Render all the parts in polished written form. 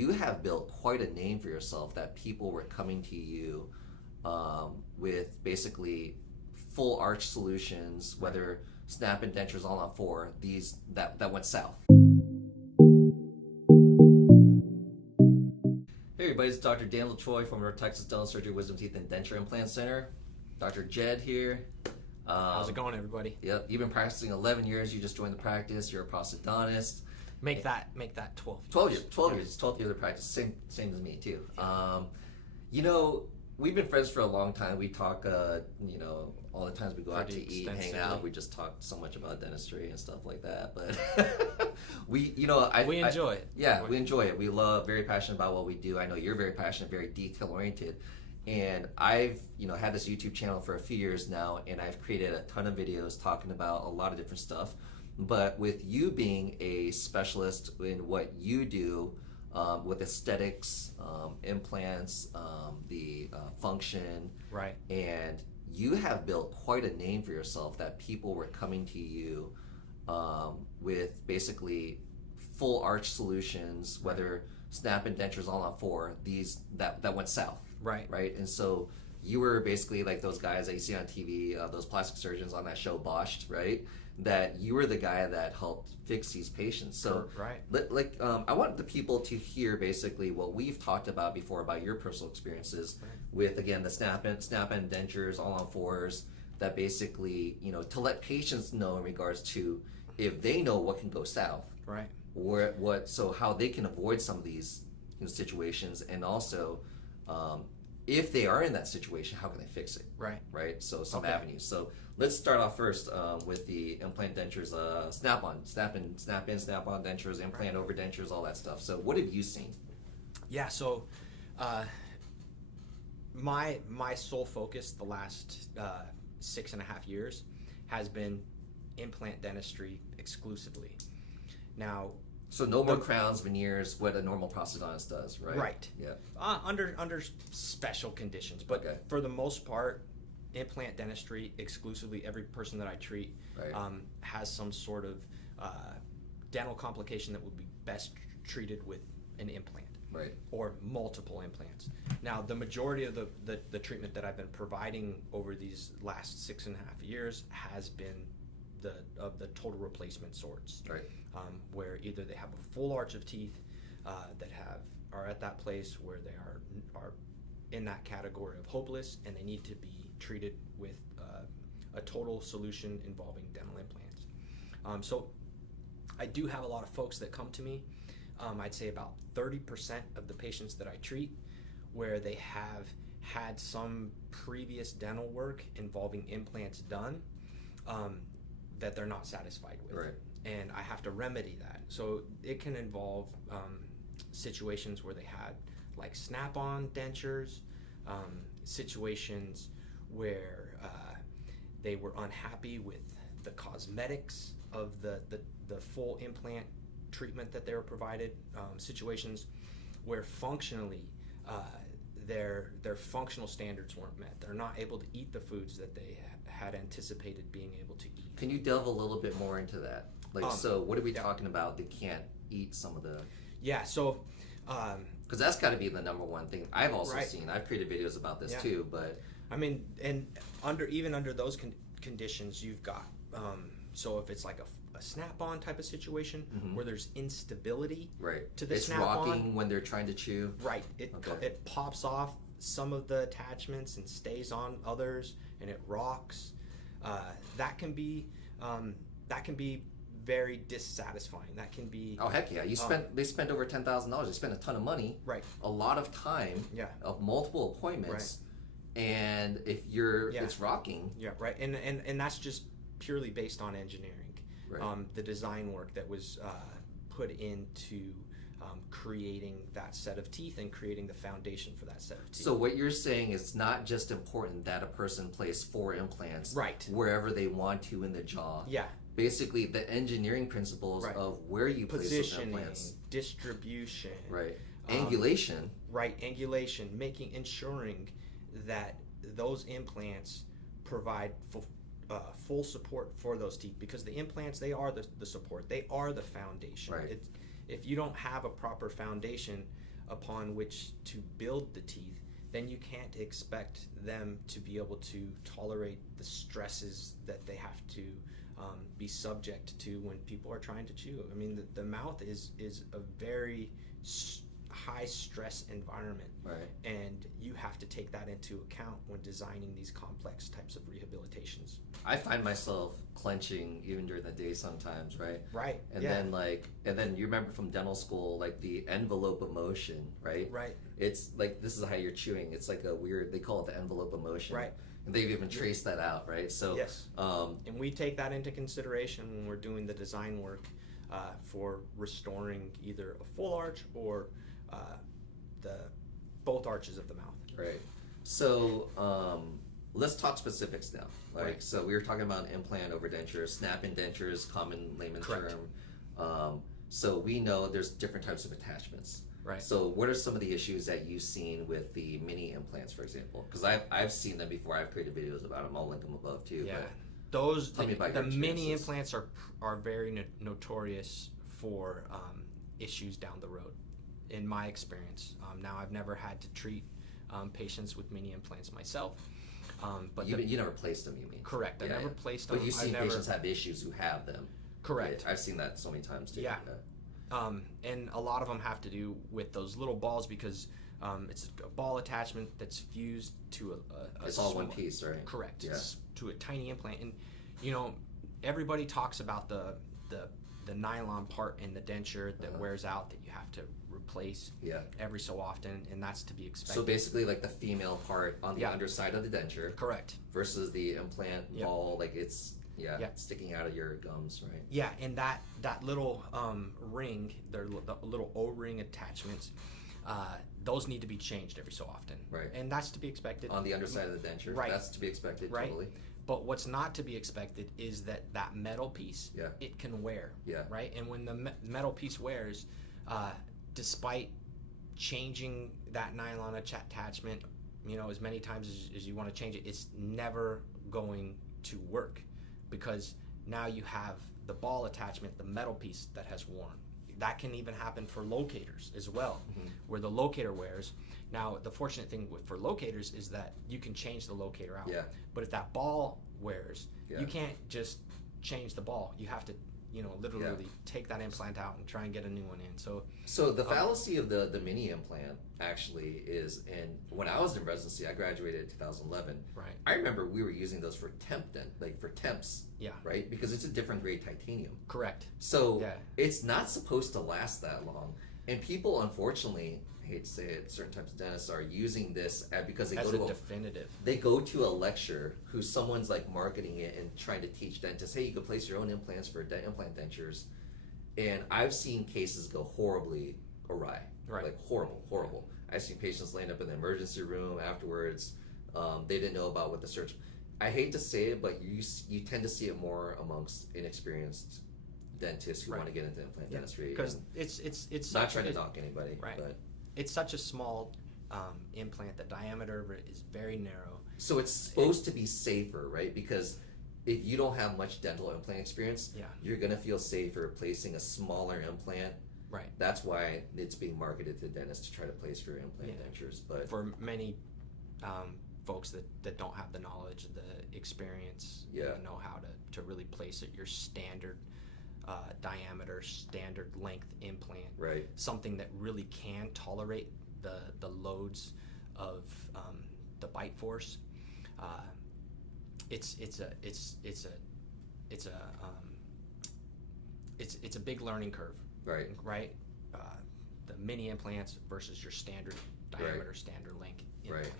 you have built quite a name for yourself that people were coming to you with basically full arch solutions, whether snap and dentures all on four, these that went south. Hey everybody, it's Dr. Daniel Choi from our Texas Dental Surgery, Wisdom Teeth and Denture Implant Center. Dr. Jed here. How's it going, everybody? Yep, you've been practicing 11 years. You just joined the practice. You're a prosthodontist. Make that 12. 12 years. 12 years. 12th year of the practice. Same as me too. You know, we've been friends for a long time. We talk, you know, all the times we go out to eat, hang out. We just talk so much about dentistry and stuff like that. But we enjoy it. Yeah, we enjoy it. We love, very passionate about what we do. I know you're very passionate, very detail oriented. And I've, had this YouTube channel for a few years now, and I've created a ton of videos talking about a lot of different stuff. But with you being a specialist in what you do with aesthetics, implants, the function, right, and you have built quite a name for yourself that people were coming to you with basically full arch solutions, whether snap and dentures all on four, these that went south. Right. And so you were basically like those guys that you see on TV, those plastic surgeons on that show Botched, right? That you were the guy that helped fix these patients. So I want the people to hear basically what we've talked about before about your personal experiences with, again, the snap and dentures all on fours, that basically, to let patients know in regards to if they know what can go south. Right. Or so how they can avoid some of these situations, and also if they are in that situation, how can they fix it? Right. So some avenues. So let's start off first with the implant dentures, snap in, snap on dentures, implant over dentures, all that stuff. So what have you seen? Yeah. So my sole focus the last 6.5 years has been implant dentistry exclusively. Now, so no more crowns, veneers, what a normal prosthodontist does, right? Right. Yeah. Under special conditions, but for the most part, implant dentistry exclusively. Every person that I treat has some sort of dental complication that would be best treated with an implant, or multiple implants. Now, the majority of the treatment that I've been providing over these last 6.5 years has been the total replacement sorts, where either they have a full arch of teeth that are at that place where they are in that category of hopeless, and they need to be treated with a total solution involving dental implants. So I do have a lot of folks that come to me. I'd say about 30% of the patients that I treat where they have had some previous dental work involving implants done that they're not satisfied with, and I have to remedy that. So it can involve situations where they had like snap-on dentures, situations where they were unhappy with the cosmetics of the full implant treatment that they were provided, situations where functionally their functional standards weren't met. They're not able to eat the foods that they had anticipated being able to eat. Can you delve a little bit more into that? So what are we talking about? They can't eat some of the... Yeah, so... because that's got to be the number one thing I've also seen. I've created videos about this too, but... I mean, and under those conditions, you've got... so if it's like a snap-on type of situation where there's instability to the snap-on... It's rocking when they're trying to chew. Right. It pops off some of the attachments and stays on others, and it rocks. That can be very dissatisfying. That can be... Oh, heck yeah. They spent over $10,000. They spent a ton of money. A lot of time. Of multiple appointments. And if it's rocking. And that's just purely based on engineering. The design work that was put into creating that set of teeth and creating the foundation for that set of teeth. So what you're saying is not just important that a person place 4 implants wherever they want to in the jaw. Basically, the engineering principles of where you place those implants. Distribution. Angulation. Angulation. Ensuring that those implants provide full support for those teeth, because the implants, they are the support. They are the foundation. if you don't have a proper foundation upon which to build the teeth, then you can't expect them to be able to tolerate the stresses that they have to be subject to when people are trying to chew. I mean, the mouth is a very high stress environment, right? And you have to take that into account when designing these complex types of rehabilitations. I find myself clenching even during the day sometimes, right? Right. And then you remember from dental school, like the envelope of motion, right? Right. It's like, this is how you're chewing. It's like a weird, they call it the envelope of motion. Right. And they've even traced that out, right? So yes. And we take that into consideration when we're doing the design work for restoring either a full arch or both arches of the mouth. Right. So let's talk specifics now. Right. So we were talking about implant over dentures, snap-in dentures, common layman's Correct. term. So we know there's different types of attachments. Right. So what are some of the issues that you've seen with the mini implants, for example? Because I've seen them before. I've created videos about them. I'll link them above too. Yeah. But tell me about the your mini experiences. implants are very notorious for issues down the road, in my experience. Now, I've never had to treat patients with mini implants myself. But you never placed them, you mean? Correct. I never placed them. But you've seen patients have issues who have them. Correct. I've seen that so many times too. Yeah. And a lot of them have to do with those little balls because it's a ball attachment that's fused to a it's all one piece, right? Correct. Yeah. It's to a tiny implant. And, you know, everybody talks about the nylon part in the denture that wears out that you have to replace every so often, and that's to be expected. So basically like the female part on the underside of the denture. Correct. Versus the implant ball, like it's sticking out of your gums, right? Yeah, and that little ring, the little O-ring attachments, those need to be changed every so often. Right. And that's to be expected. On the underside of the denture. Right. That's to be expected, right. totally. But what's not to be expected is that metal piece, it can wear. Yeah. Right? And when the metal piece wears, despite changing that nylon attachment, you know, as many times as you want to change it, it's never going to work because now you have the ball attachment, the metal piece that has worn. That can even happen for locators as well, where the locator wears. Now, the fortunate thing for locators is that you can change the locator out. Yeah. But if that ball wears, you can't just change the ball. You have to, you know, literally take that implant out and try and get a new one in. So the fallacy of the mini implant actually is, and when I was in residency, I graduated in 2011. Right. I remember we were using those for for temps. Yeah. Right? Because it's a different grade titanium. Correct. So it's not supposed to last that long. And people, unfortunately, I hate to say it, certain types of dentists are using this because they as go to a definitive. They go to a lecture who someone's like marketing it and trying to teach dentists, hey, you can place your own implants for implant dentures. And I've seen cases go horribly awry. Right. Like horrible. I've seen patients laying up in the emergency room afterwards. They didn't know about what the surgeon. I hate to say it, but you tend to see it more amongst inexperienced dentists who want to get into implant dentistry. Because it's not trying to knock anybody. Right. But it's such a small implant. The diameter of it is very narrow. So it's supposed to be safer, right? Because if you don't have much dental implant experience, you're going to feel safer placing a smaller implant. Right. That's why it's being marketed to dentists to try to place for implant dentures. But for many folks that don't have the knowledge, the experience, know how to really place it, your standard diameter, standard length implant, right? Something that really can tolerate the loads of the bite force. It's a big learning curve, right? The mini implants versus your standard diameter, standard length implant. Right.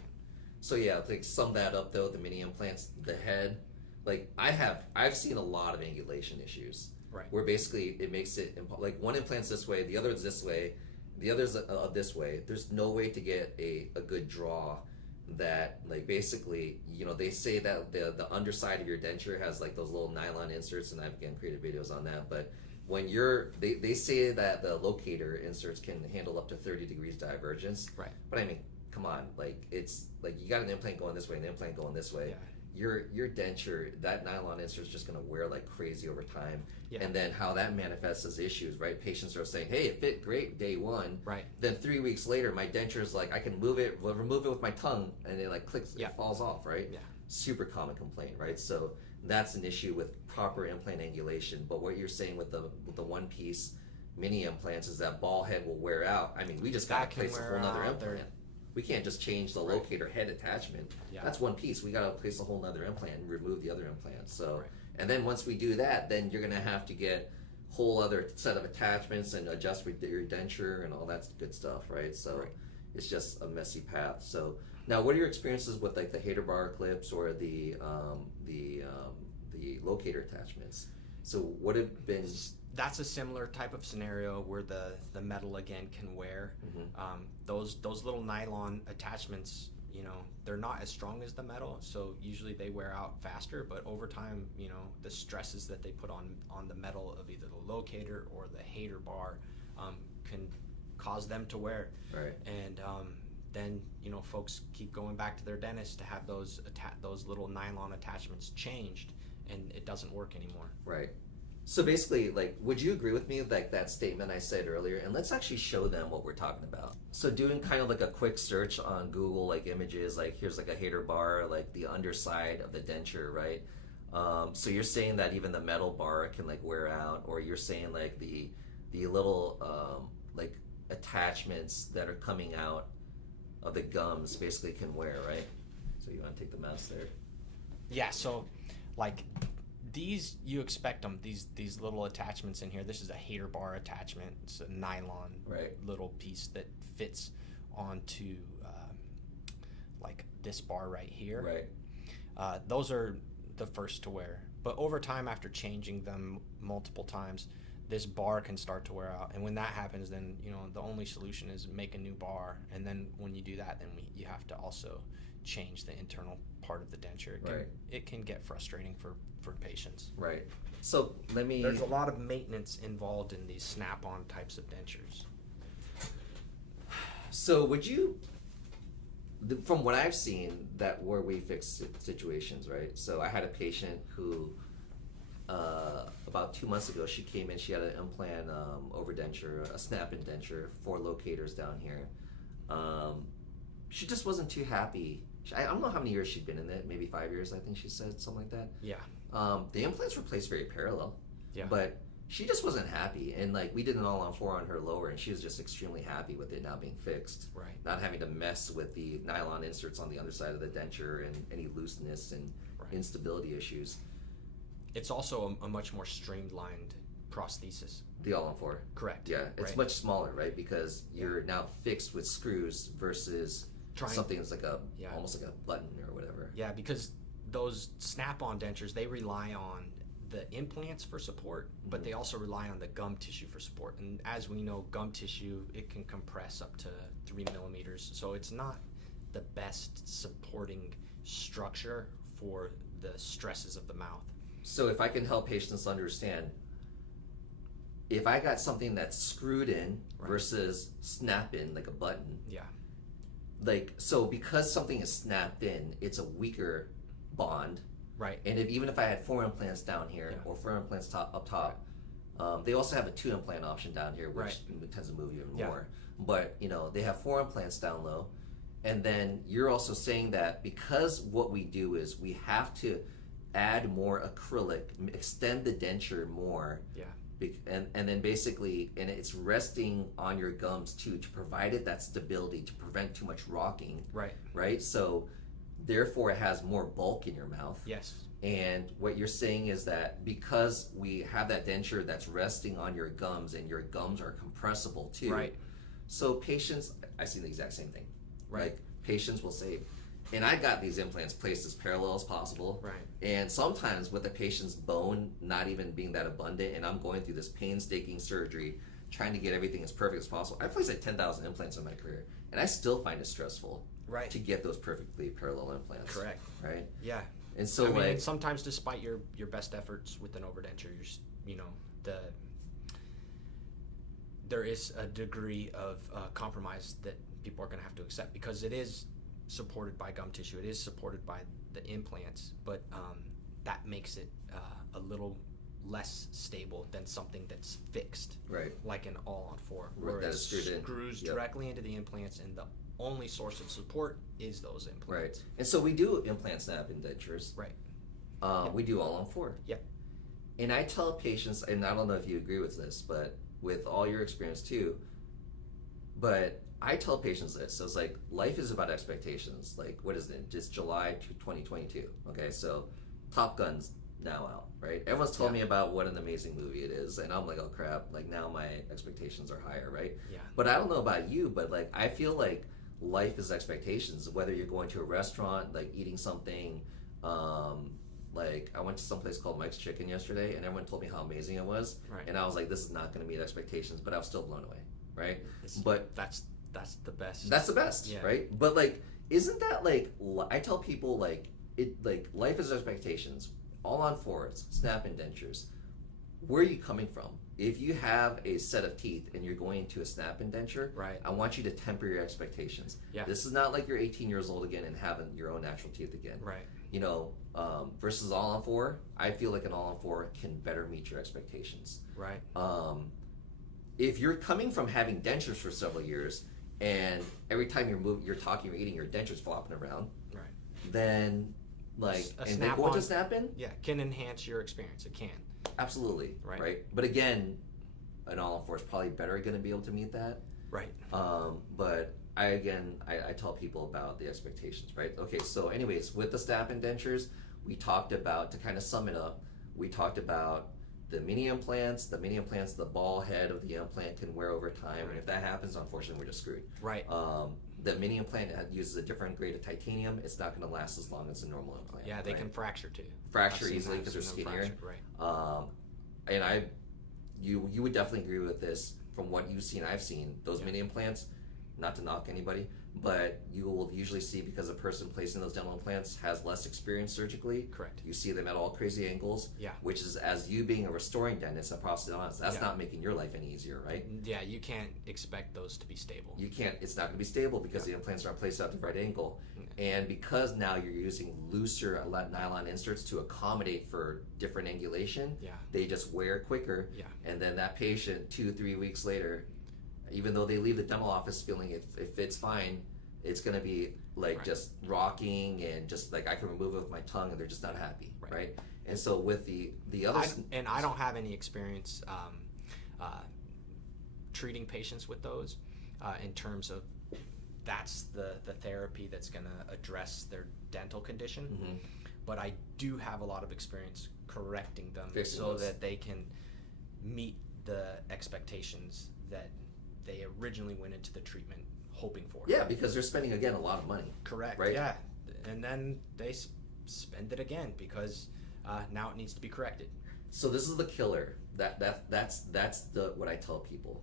So like sum that up though, the mini implants, the head, like I've seen a lot of angulation issues. Right. Where basically it makes it like one implant's this way, the other is this way, the other's this way. There's no way to get a good draw that like basically, you know, they say that the underside of your denture has like those little nylon inserts, and I've again created videos on that, but when they say that the locator inserts can handle up to 30 degrees divergence. Right. But I mean, come on, like it's like you got an implant going this way and an implant going this way. your denture, that nylon insert is just going to wear like crazy over time. Yeah. And then how that manifests as issues, right? Patients are saying, hey, it fit great day one. Right. Then 3 weeks later, my denture is like, I can remove it with my tongue, and it like clicks, it falls off, right? Yeah. Super common complaint, right? So that's an issue with proper implant angulation. But what you're saying with the one piece mini implants is that ball head will wear out. I mean, we just got to place a whole nother implant. We can't just change the locator head attachment. Yeah. That's one piece. We got to place a whole nother implant and remove the other implant. So, and then once we do that, then you're going to have to get whole other set of attachments and adjust with your denture and all that good stuff, right? So it's just a messy path. So now, what are your experiences with like the hater bar clips or the locator attachments? So what have been? That's a similar type of scenario where the metal again can wear. Mm-hmm. Those little nylon attachments, you know, they're not as strong as the metal, so usually they wear out faster. But over time, you know, the stresses that they put on the metal of either the locator or the hater bar can cause them to wear. Right. And then, you know, folks keep going back to their dentist to have those little nylon attachments changed, and it doesn't work anymore. Right. So basically, like, would you agree with me, like that statement I said earlier? And let's actually show them what we're talking about. So doing kind of like a quick search on Google, like images, like here's like a hater bar, like the underside of the denture, right? So you're saying that even the metal bar can like wear out, or you're saying like the little like attachments that are coming out of the gums basically can wear, right? So you want to take the mouse there? Yeah. So like. These, you expect them, these little attachments in here. This is a hater bar attachment. It's a nylon little piece that fits onto like this bar right here. Right. Those are the first to wear. But over time, after changing them multiple times, this bar can start to wear out. And when that happens, then, you know, the only solution is make a new bar. And then when you do that, then you have to also change the internal part of the denture. It can get frustrating for patients. Right. So there's a lot of maintenance involved in these snap-on types of dentures. So would you, from what I've seen, that where we fix situations, right? So I had a patient who about 2 months ago, she came in, she had an implant overdenture, a snap-in denture, 4 locators down here. She just wasn't too happy. I don't know how many years she'd been in it, maybe 5 years, I think she said, something like that. Yeah. The implants were placed very parallel. Yeah. But she just wasn't happy. And like we did an all-on-4 on her lower, and she was just extremely happy with it now being fixed. Right. Not having to mess with the nylon inserts on the underside of the denture and any looseness and instability issues. It's also a much more streamlined prosthesis. The all-on-4. Correct. Yeah, it's much smaller, right? Because you're now fixed with screws versus something that's like almost like a button or whatever. Yeah, because those snap-on dentures, they rely on the implants for support, but they also rely on the gum tissue for support. And as we know, gum tissue, it can compress up to 3 millimeters. So it's not the best supporting structure for the stresses of the mouth. So if I can help patients understand, if I got something that's screwed in versus snap in, like a button. Yeah. Like, so because something is snapped in, it's a weaker bond. Right. And even if I had 4 implants down here or 4 implants up top, they also have a 2 implant option down here, which tends to move even more. But, you know, they have 4 implants down low. And then you're also saying that because what we do is we have to add more acrylic, extend the denture more. Yeah. And then basically, and it's resting on your gums too, to provide it that stability, to prevent too much rocking. Right. Right? So therefore it has more bulk in your mouth. Yes. And what you're saying is that because we have that denture that's resting on your gums, and your gums are compressible too. Right. So patients, I see the exact same thing. Right. Like patients will say, and I got these implants placed as parallel as possible. Right. And sometimes with the patient's bone not even being that abundant, and I'm going through this painstaking surgery, trying to get everything as perfect as possible. I placed like 10,000 implants in my career, and I still find it stressful. Right. To get those perfectly parallel implants. Correct. Right. Yeah. And so, I mean, and sometimes despite your best efforts with an overdenture, there is a degree of compromise that people are going to have to accept, because it is supported by gum tissue. It is supported by the implants, but that makes it a little less stable than something that's fixed, right? Like an all-on-4, where that it is screws directly into the implants, and the only source of support is those implants. Right. And so we do implant snap in dentures. Right. We do all-on-4. Yep. And I tell patients, and I don't know if you agree with this, but with all your experience too, but I tell patients this. So it's like, life is about expectations. Like, what is it? Just July 2022. Okay, so Top Gun's now out, right? Everyone's told me about what an amazing movie it is, and I'm like, oh crap, like now my expectations are higher, right? Yeah. But I don't know about you, but like I feel like life is expectations. Whether you're going to a restaurant, like eating something, like I went to some place called Mike's Chicken yesterday, and everyone told me how amazing it was, right. And I was like, this is not going to meet expectations, but I was still blown away, right? But that's the best. That's the best, right? But like, isn't that like, I tell people like life is expectations. All-on-4s, snap-in dentures. Where are you coming from? If you have a set of teeth and you're going to a snap-in denture, right, I want you to temper your expectations. Yeah. This is not like you're 18 years old again and having your own natural teeth again. Right. You know, versus all-on-4, I feel like an all-on-4 can better meet your expectations. Right. If you're coming from having dentures for several years and every time you're talking or eating, your dentures flopping around, right, then like, and they go to snap-in? Yeah, can enhance your experience. It can. Absolutely. Right. But again, an all-on-4 is probably better going to be able to meet that. Right. But I tell people about the expectations, right? Okay, so anyways, with the snap-in dentures, we talked about, to kind of sum it up, we talked about the mini implants, the ball head of the implant can wear over time, and if that happens, unfortunately, we're just screwed. Right. The mini implant uses a different grade of titanium. It's not going to last as long as a normal implant. Yeah, they can fracture too. Fracture easily because they're skinnier. Right. And you would definitely agree with this from what you've seen. I've seen those mini implants. Not to knock anybody, but you will usually see, because a person placing those dental implants has less experience surgically. Correct. You see them at all crazy angles. Yeah. Which is, as you being a restoring dentist, a prosthodontist, that's not making your life any easier, right? Yeah, you can't expect those to be stable. You can't. It's not going to be stable because the implants aren't placed at the right angle, and because now you're using looser nylon inserts to accommodate for different angulation. Yeah. They just wear quicker. Yeah. And then that patient 2-3 weeks later, even though they leave the dental office feeling it fits fine, it's going to be like just rocking and just like I can remove it with my tongue, and they're just not happy, right? And so with the other, I don't have any experience treating patients with those in terms of that's the therapy that's going to address their dental condition. Mm-hmm. But I do have a lot of experience correcting them that they can meet the expectations that they originally went into the treatment hoping for. Yeah, because they're spending, again, a lot of money. Correct. Right? Yeah. And then they spend it again because now it needs to be corrected. So this is the killer. That's the what I tell people.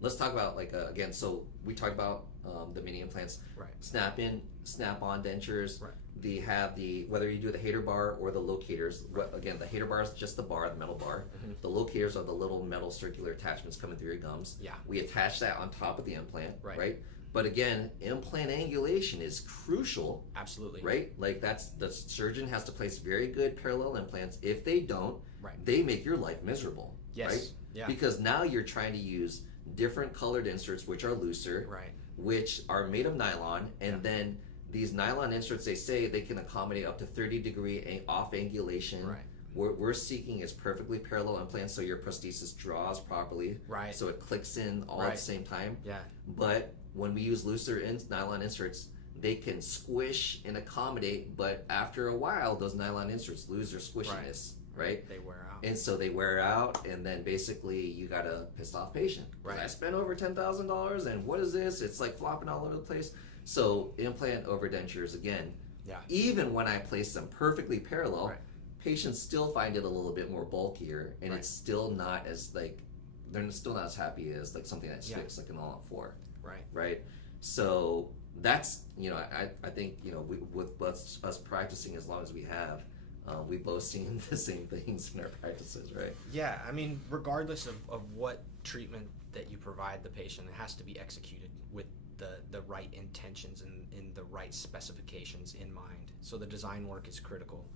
Let's talk about again. So we talked about the mini implants, right? Snap-in, snap-on dentures. Right. They have whether you do the hater bar or the locators. Again, the hater bar is just the bar, the metal bar. Mm-hmm. The locators are the little metal circular attachments coming through your gums. Yeah. We attach that on top of the implant, right? But again, implant angulation is crucial. Absolutely. Right? Like the surgeon has to place very good parallel implants. If they don't, they make your life miserable. Yes. Right? Yeah. Because now you're trying to use different colored inserts, which are looser, which are made of nylon, and then these nylon inserts, they say they can accommodate up to 30-degree off angulation. Right. We're seeking is perfectly parallel implants, so your prosthesis draws properly. Right. So it clicks in all at the same time. Yeah. But when we use looser nylon inserts, they can squish and accommodate, but after a while, those nylon inserts lose their squishiness. Right. They wear out. And so they wear out, and then basically you got a pissed off patient. Right. I spent over $10,000, and what is this? It's like flopping all over the place. So implant over dentures, again, even when I place them perfectly parallel, patients still find it a little bit more bulkier, and it's still not as they're still not as happy as something that's fixed, like an all-on-4. Right. So that's, I think, with us practicing as long as we have, we both seen the same things in our practices, right? Yeah, I mean, regardless of what treatment that you provide the patient, it has to be executed with the right right intentions and in the right specifications in mind. So the design work is critical.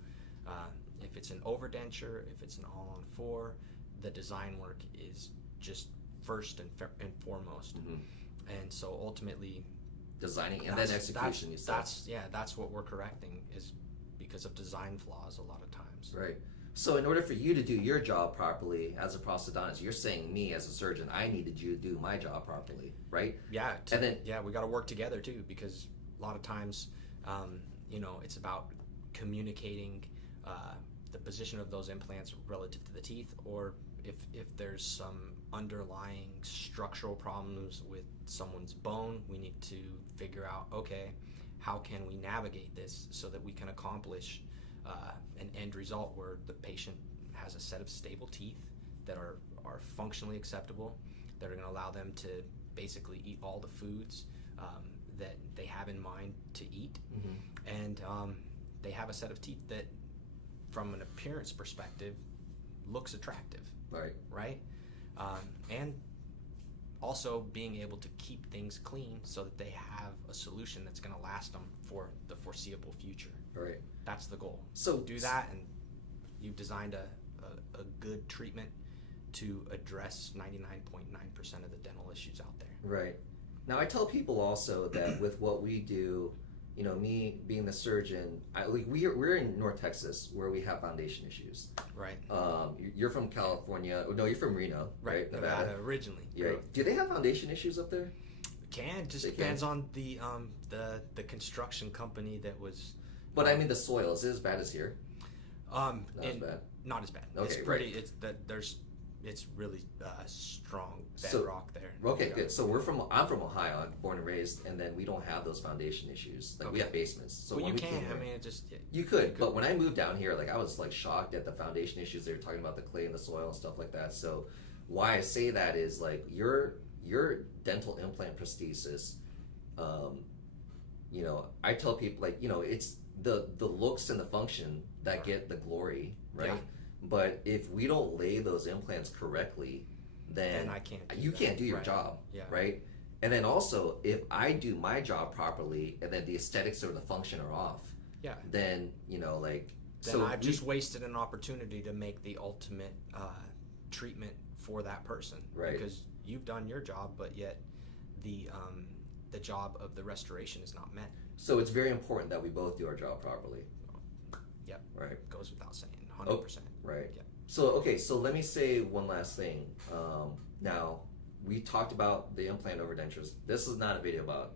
If it's an overdenture, if it's an all-on-4, the design work is just first and foremost. And so ultimately, designing and then execution. That's what we're correcting, is because of design flaws a lot of times. Right. So in order for you to do your job properly as a prosthodontist, you're saying me as a surgeon, I needed you to do my job properly, right? Yeah. And then we got to work together too, because a lot of times, it's about communicating the position of those implants relative to the teeth, or if there's some underlying structural problems with someone's bone, we need to figure out, okay, how can we navigate this so that we can accomplish an end result where the patient has a set of stable teeth that are functionally acceptable, that are going to allow them to basically eat all the foods that they have in mind to eat, and they have a set of teeth that, from an appearance perspective, looks attractive. Right? And also being able to keep things clean so that they have a solution that's going to last them for the foreseeable future. Right. That's the goal. So do that, and you've designed a good treatment to address 99.9% of the dental issues out there. Right. Now, I tell people also that with what we do, me being the surgeon, we're in North Texas where we have foundation issues. Right. You're from California. No, you're from Reno, right? Nevada originally. Yeah. Do they have foundation issues up there? Just depends on the construction company that was. But I mean, the soil, is it as bad as here? Not as bad. Not as bad. Okay, it's pretty. Right. It's really strong bedrock there. Okay, good. So I'm from Ohio. I'm born and raised, and then we don't have those foundation issues. We have basements. So well, when you can. I mean, you could. But when I moved down here, I was shocked at the foundation issues. They were talking about the clay and the soil and stuff like that. So why I say that is your dental implant prosthesis. I tell people it's the looks and the function that get the glory, right? Yeah. But if we don't lay those implants correctly, then I can't. You can't do your job, right? And then also, if I do my job properly, and then the aesthetics or the function are off, then I've just wasted an opportunity to make the ultimate treatment for that person, right? Because you've done your job, but yet the job of the restoration is not met. So it's very important that we both do our job properly. Yep. Right. Goes without saying. 100%. Right. Yep. So let me say one last thing. Now, we talked about the implant overdentures. This is not a video about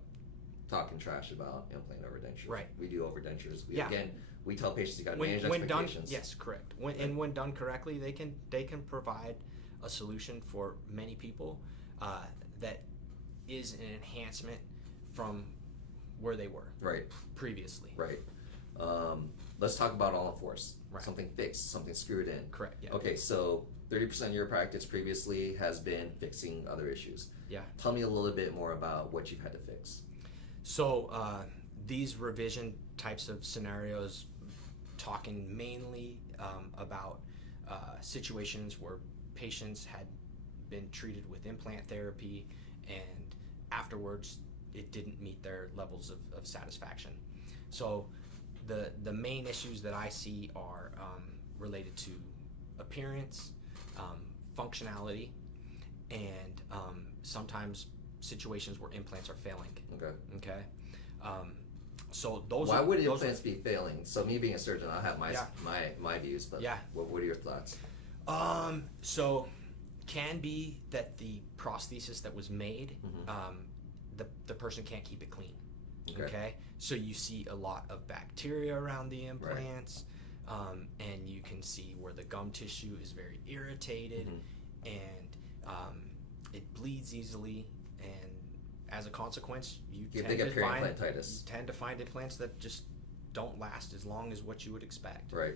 talking trash about implant overdentures. Right. We do overdentures. Again, we tell patients you got to manage when expectations. Done, yes, correct. When done correctly, they can provide a solution for many people that is an enhancement from where they were previously. Right. Let's talk about all-on-4s. Right. Something fixed, something screwed in. Correct. Yeah. Okay, so 30% of your practice previously has been fixing other issues. Yeah. Tell me a little bit more about what you've had to fix. So these revision types of scenarios, talking mainly about situations where patients had been treated with implant therapy and afterwards it didn't meet their levels of satisfaction. So the main issues that I see are related to appearance, functionality, and sometimes situations where implants are failing. Okay. So those. Why would implants be failing? So me being a surgeon, I'll have my views, but what are your thoughts? So can be that the prosthesis that was made, the person can't keep it clean. Okay. So you see a lot of bacteria around the implants, and you can see where the gum tissue is very irritated, and it bleeds easily, and as a consequence, you tend to find implants that just don't last as long as what you would expect. Right.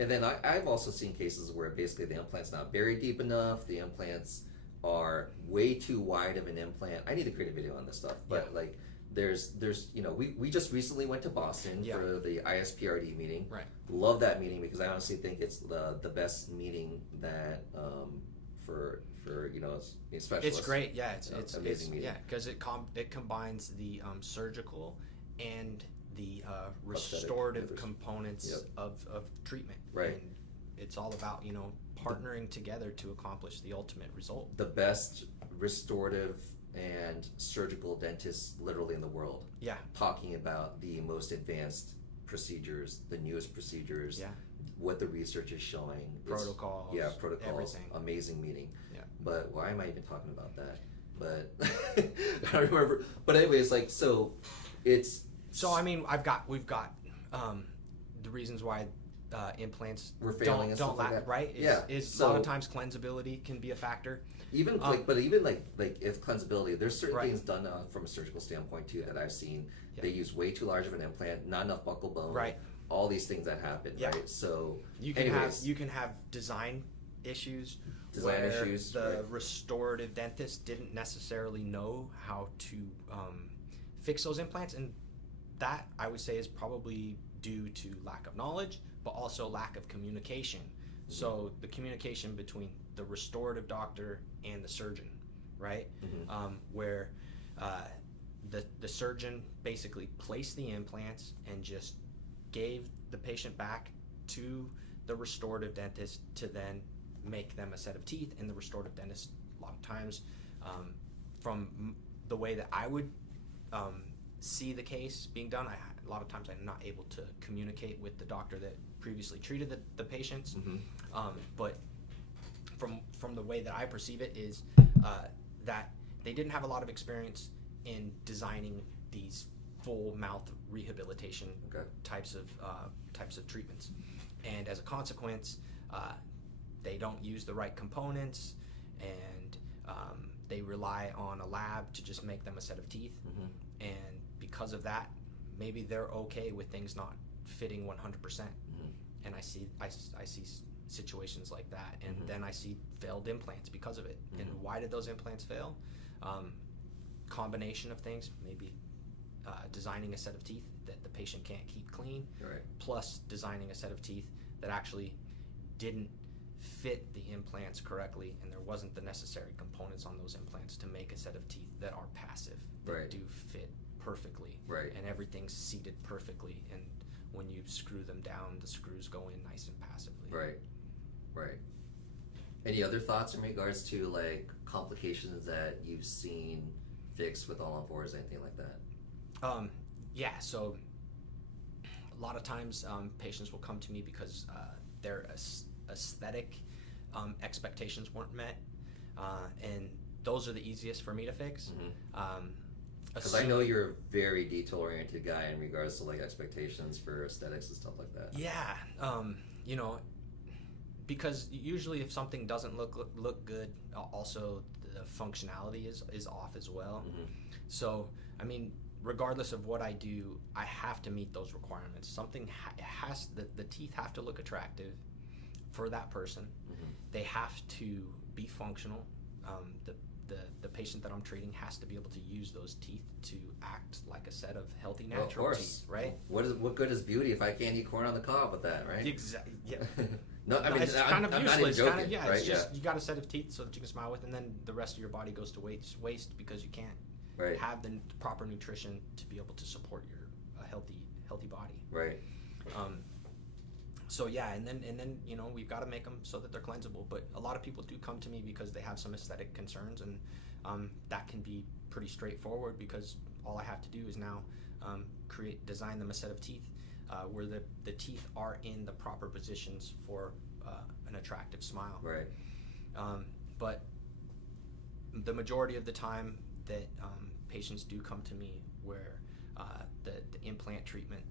And then I've also seen cases where basically the implant's not buried deep enough. The implants are way too wide of an implant. I need to create a video on this stuff, but there's we just recently went to Boston for the ISPRD meeting. Right. Love that meeting because I honestly think it's the best meeting that for specialists. It's great. Yeah, it's amazing meeting. yeah, because it combines the surgical and the restorative components of treatment. Right. And it's all about partnering together to accomplish the ultimate result. The best restorative and surgical dentists literally in the world. Yeah. Talking about the most advanced procedures, the newest procedures. Yeah. What the research is showing. Protocols. Protocols. Everything. Amazing meeting. Yeah. But why am I even talking about that? But I don't remember. But anyways, So I mean, we've got the reasons why implants we're failing don't like last, right? A lot of times cleansability can be a factor. Even if cleansability, there's certain things done from a surgical standpoint too that I've seen. Yeah. They use way too large of an implant, not enough buccal bone. Right. All these things that happen. Yeah. Right. So you can have design issues where the restorative dentist didn't necessarily know how to fix those implants, and that I would say is probably due to lack of knowledge, but also lack of communication. Mm-hmm. So the communication between the restorative doctor and the surgeon, right? Mm-hmm. Where the surgeon basically placed the implants and just gave the patient back to the restorative dentist to then make them a set of teeth. And the restorative dentist, a lot of times, from the way that I would see the case being done, a lot of times I'm not able to communicate with the doctor that previously treated the patients. Mm-hmm. But from the way that I perceive it is that they didn't have a lot of experience in designing these full mouth rehabilitation types of treatments, and as a consequence, they don't use the right components, and they rely on a lab to just make them a set of teeth. Mm-hmm. And because of that, maybe they're okay with things not fitting 100%. Mm-hmm. And I see situations like that, and mm-hmm. then I see failed implants because of it. Mm-hmm. And why did those implants fail? Combination of things, maybe designing a set of teeth that the patient can't keep clean, right. Plus designing a set of teeth that actually didn't fit the implants correctly, and there wasn't the necessary components on those implants to make a set of teeth that are passive, that right. do fit perfectly, right. And everything's seated perfectly, and when you screw them down, the screws go in nice and passively. Right. Any other thoughts in regards to like complications that you've seen fixed with all-on-4s, anything like that? Yeah, so a lot of times patients will come to me because their aesthetic expectations weren't met, and those are the easiest for me to fix. Because I know you're a very detail-oriented guy in regards to like expectations for aesthetics and stuff like that. Yeah, because usually if something doesn't look good, also the functionality is off as well. Mm-hmm. So I mean, regardless of what I do, I have to meet those requirements. Something the teeth have to look attractive for that person. Mm-hmm. They have to be functional. The patient that I'm treating has to be able to use those teeth to act like a set of healthy natural teeth, right? What good is beauty if I can't eat corn on the cob with that, right? Exactly. Yeah. No, I mean it's I'm kind of useless. Joking, yeah, right? It's just you got a set of teeth so that you can smile with, and then the rest of your body goes to waste because you can't have the proper nutrition to be able to support your healthy body. Right. So yeah, and then we've got to make them so that they're cleansable. But a lot of people do come to me because they have some aesthetic concerns, and that can be pretty straightforward because all I have to do is now design them a set of teeth where the teeth are in the proper positions for an attractive smile. Right. But the majority of the time that patients do come to me where the implant treatment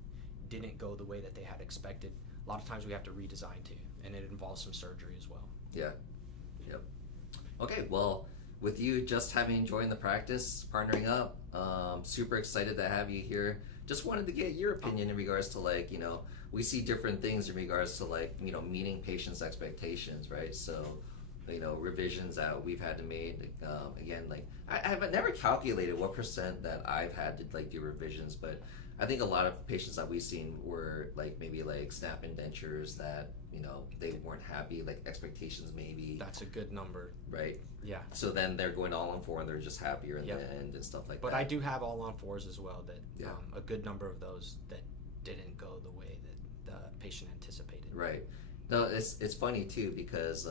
didn't go the way that they had expected, a lot of times we have to redesign too, and it involves some surgery as well. Yeah. Yep. Okay, well, with you just having joined the practice, partnering up, super excited to have you here. Just wanted to get your opinion in regards to like, we see different things in regards to like, meeting patients' expectations, right? So, revisions that we've had to make, again, like I have never calculated what % that I've had to like do revisions, but I think a lot of patients that we've seen were like maybe like snap-in dentures that, you know, they weren't happy, like expectations maybe. That's a good number. Right. Yeah. So then they're going all on four and they're just happier in the end and stuff like that. But I do have all on fours as well that a good number of those that didn't go the way that the patient anticipated. Right. No, it's funny too because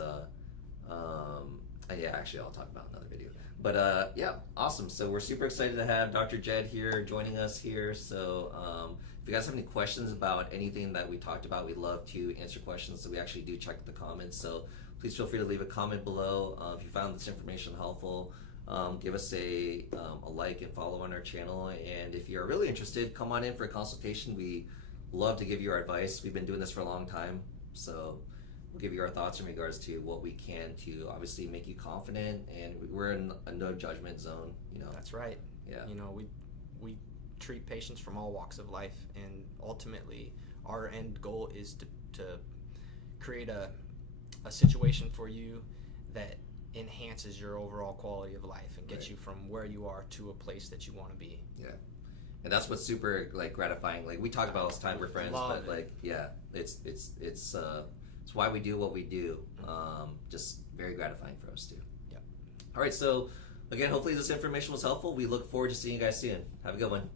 yeah, actually I'll talk about another video. But yeah, awesome. So we're super excited to have Dr. Jed here joining us here. So if you guys have any questions about anything that we talked about, we'd love to answer questions. So we actually do check the comments. So please feel free to leave a comment below. If you found this information helpful, give us a like and follow on our channel. And if you're really interested, come on in for a consultation. We love to give you our advice. We've been doing this for a long time. So we'll give you our thoughts in regards to what we can to obviously make you confident, and we're in a no judgment zone, you know. That's right. Yeah. You know, we treat patients from all walks of life, and ultimately our end goal is to create a situation for you that enhances your overall quality of life and gets you from where you are to a place that you want to be. Yeah. And that's what's super like gratifying. Like we talk about all this time, we're friends, but like it's why we do what we do. Just very gratifying for us too. Yeah. All right, so again, hopefully this information was helpful. We look forward to seeing you guys soon. Have a good one.